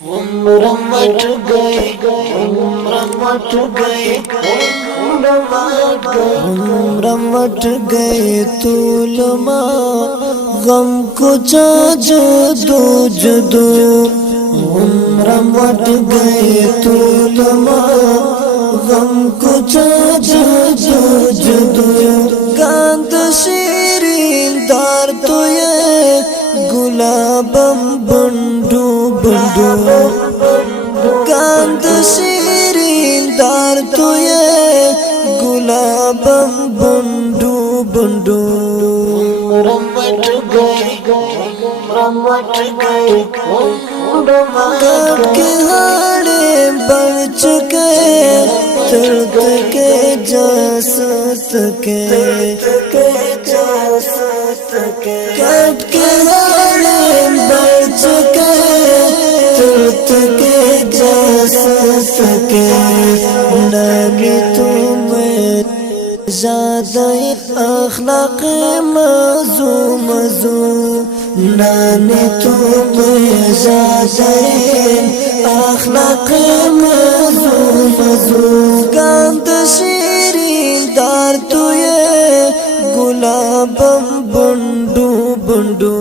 उम्र मट गए, उम्र मट गए, उम्र मट गए तुलमा गम कुछ जुदो जुदो। उम्र मट गए तुलमा गम कुछ जुदो जुदो। कांत शीरीन दार तो ये गुलाबम बंडू बंडू। कांत शीरीन दार तो ये गुलाबम बंडू बंडू। रमट गए, रमट गए, के हाड़े बढ़ चुके दर्द के जासत के कट के हाड़े बढ़ चुके दर्द के जासत के। नबी तुम्हें ज़्यादा अखलाक मज़ू मज़ू। नानी तुम्हें ज़्यादा अखलाक मज़ू मज़ू। कांत शीरीन दार तू ये गुलाबम बंडू बंडू।